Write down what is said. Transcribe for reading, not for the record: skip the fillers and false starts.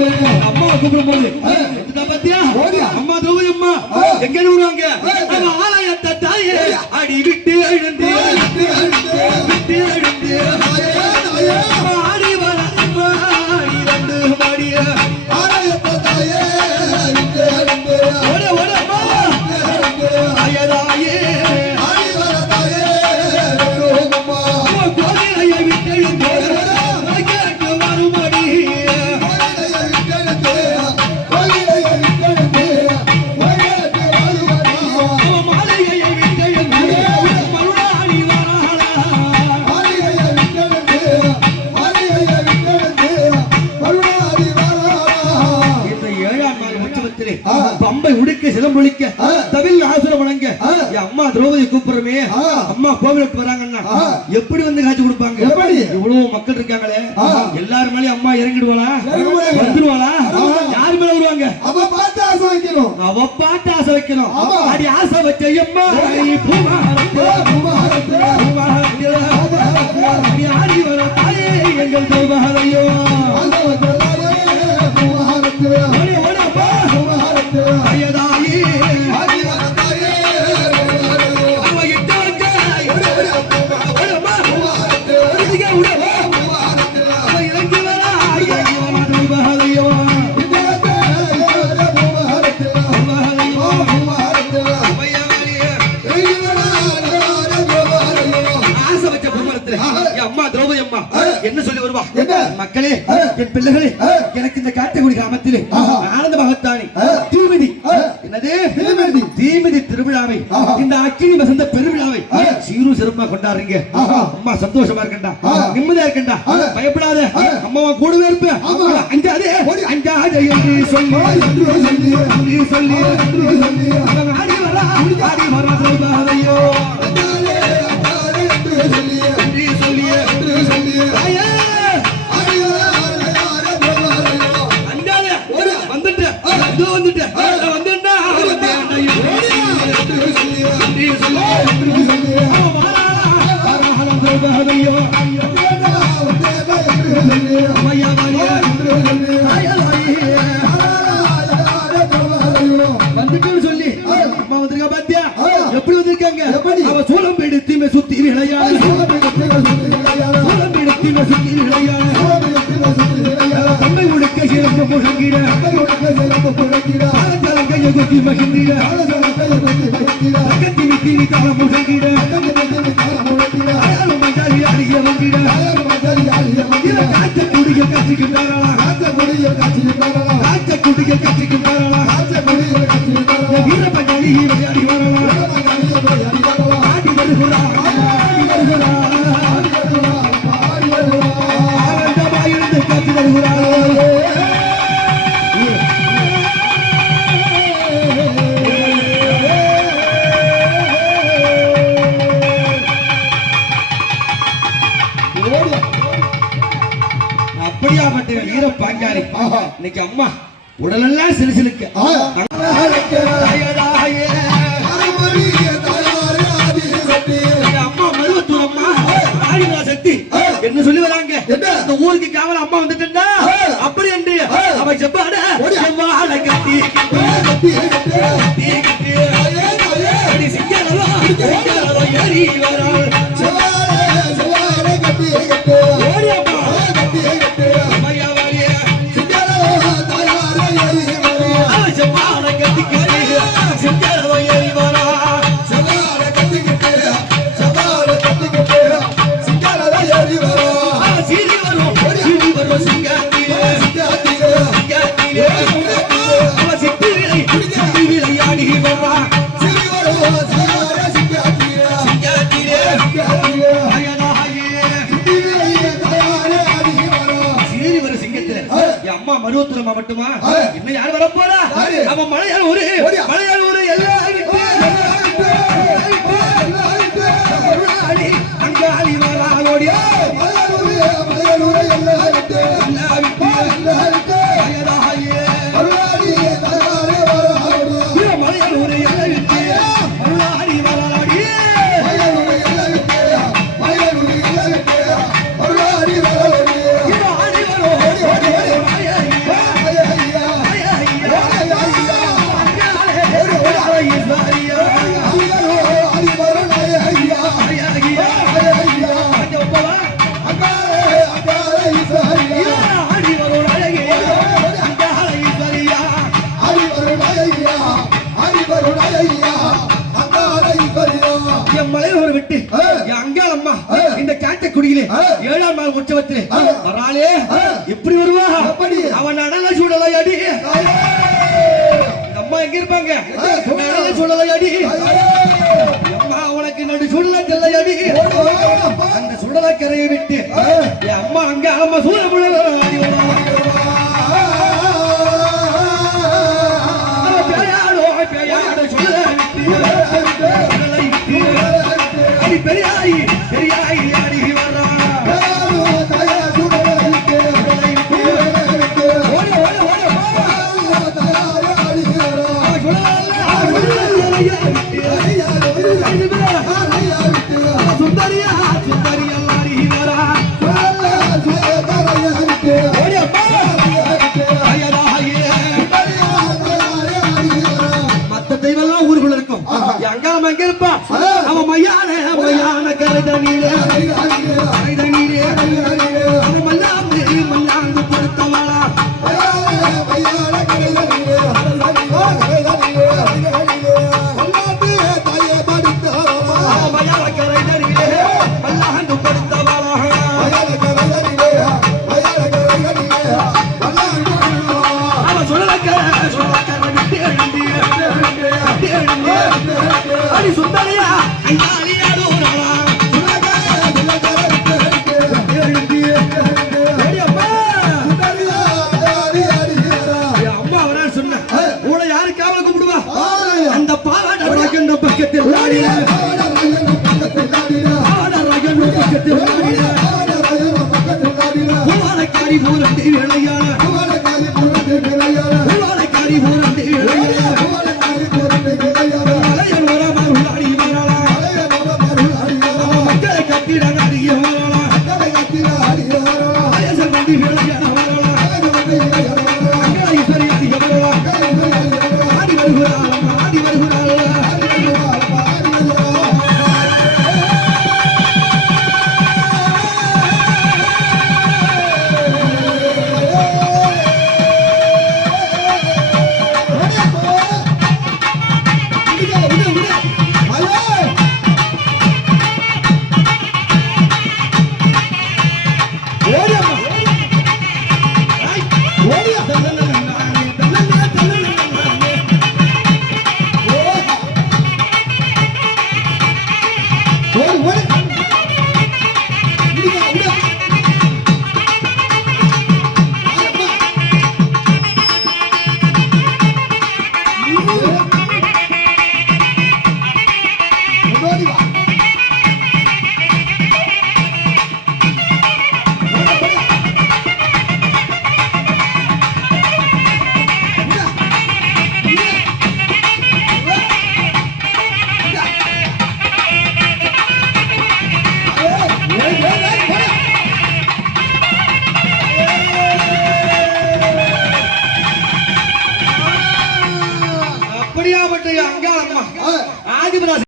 அம்மா கூப்பிடும் போது பாத்தியா அம்மா திரௌபதி அம்மா எங்க வருவாங்க ஆலயத்தை தாயே அடி விட்டு எழுந்து விட்டு எழுந்து ஆடி வர அம்மா ஆடி வந்து மாடிய ஆலயத்தை தாயே விட்டு எழுந்து ஓட ஓட அம்மா தாயே ஆடி வர தாயே அம்மா கோவிலையை விட்டு எழுந்து கேட்டு வரும் மாடி பம்பை உடுக்க சிலம்பொழிக்க தவில் ஆசுரம் வழங்க அம்மா திரௌபதி கூப்பிடுறமே அம்மா கோவிலுக்கு வராங்கன்னா எப்படி வந்து காட்சி கொடுப்பாங்க இவ்வளவு மக்கள் இருக்காங்களே எல்லாரும் மேலயும் அம்மா இறங்கிடுவாளா வந்துடுவாளா யாரு மேல வருவாங்க அவ பாட்டு ஆசை வைக்கணும் அவ பாட்டு ஆசை வைக்கணும் அடி ஆசை வச்ச அம்மா ஆடி வர தாயே எங்கள் தெய்வத்தையோ அம்மா திரௌபதி அம்மா என்ன சொல்லி வருவா மக்களே என் பிள்ளைகளே எனக்கு இந்த காட்டுக்குடி கிராமத்திலே ஆனந்த மகத்தானி தீமிதி என்னது தீமிதி திருவிழாவை இந்த அக்கினி வசந்த பெருவிழாவை சீரும் சிறப்பா கொண்டாடுறீங்க அம்மா சந்தோஷமா இருக்கண்டா நிம்மதியா இருக்கண்டா பயப்படாத அம்மாவா கூடவே இருப்பேன் அஞ்சாதே அஞ்சாதே என்று சொல்லி சொல்லி ஆடி வரா திரௌபதியோ சொல்லி அம்மா வந்திருக்கா பாத்தியா எப்படி வந்திருக்காங்க அவ சூளம் எடுத்து சுத்தி விளையாடு தம்மை உடுக்க சிறப்பு முழங்கிட கையை குத்தி மகிழ்ந்திட கத்தி வித்தி காலம் முழங்கிட அடிய வந்திட காற்ற குடிய காட்சிக்கின்றாரா காற்ற குடிய காட்சிக்கின்றாரா வீரபஞ்சாலி விளையாடி வரலாம் ஆடி வருகிறா ஆனந்தமாயிருந்து காட்சி வருகிறாரோ அப்படியாப்பட்ட வீர பாஞ்சாலி இன்னைக்கு அம்மா உடலெல்லாம் சிலுசிலுக்கு அம்மா மருவத்தூர் அம்மா ஆதிவா சக்தி என்ன சொல்லி வராங்க இந்த ஊருக்கு காவல அம்மா வந்துட்டா அப்படி என்று அவ செப்பாட செவ்வாழை கட்டி ஏறி வராள் மருவத்தூர் மாவட்டமா இன்னும் யார் வர போறா அவன் மலையாள ஊரு அங்காளி வராளோடியா 7ஆம் நாள் உற்சவத்திலே வராளே எப்படி வருவா அவன் நடன சூழலை அடி அம்மா எங்க இருப்பாங்க நடன சூழலை அடி அம்மா அவனுக்கு நடு சுடல தெல்லை அடி அந்த சுடலை கரையை விட்டு என் அம்மா அங்க அம்மா சூழ முழ பெரியாயி பெரியாயி ஆடி வரா சுந்தரியா சுந்தரியா ஆடி வரா மத்த தெய்வம்லாம் ஊருக்குள்ள இருக்கும் அங்காம எங்க இருப்பா அவன் மையான மையான கரைதனிலே கரைதனிலே அவன் மல்லாந்து மல்லாந்து படுத்தவாளா மயான கரைதனிலே மல்லாந்து படுத்தவாளா அவன் சொல்லக்கரை விட்டு எழுந்தி அடி சுந்தரியா ஐயாளி ஆடுறாளா அம்மா அவரா சொன்ன உன யாரு காவல கூப்பிடுவா அந்த பாவாட ராஜன் பக்கத்தில் பக்கத்தில் பூவாலக்காரி பூரண்டி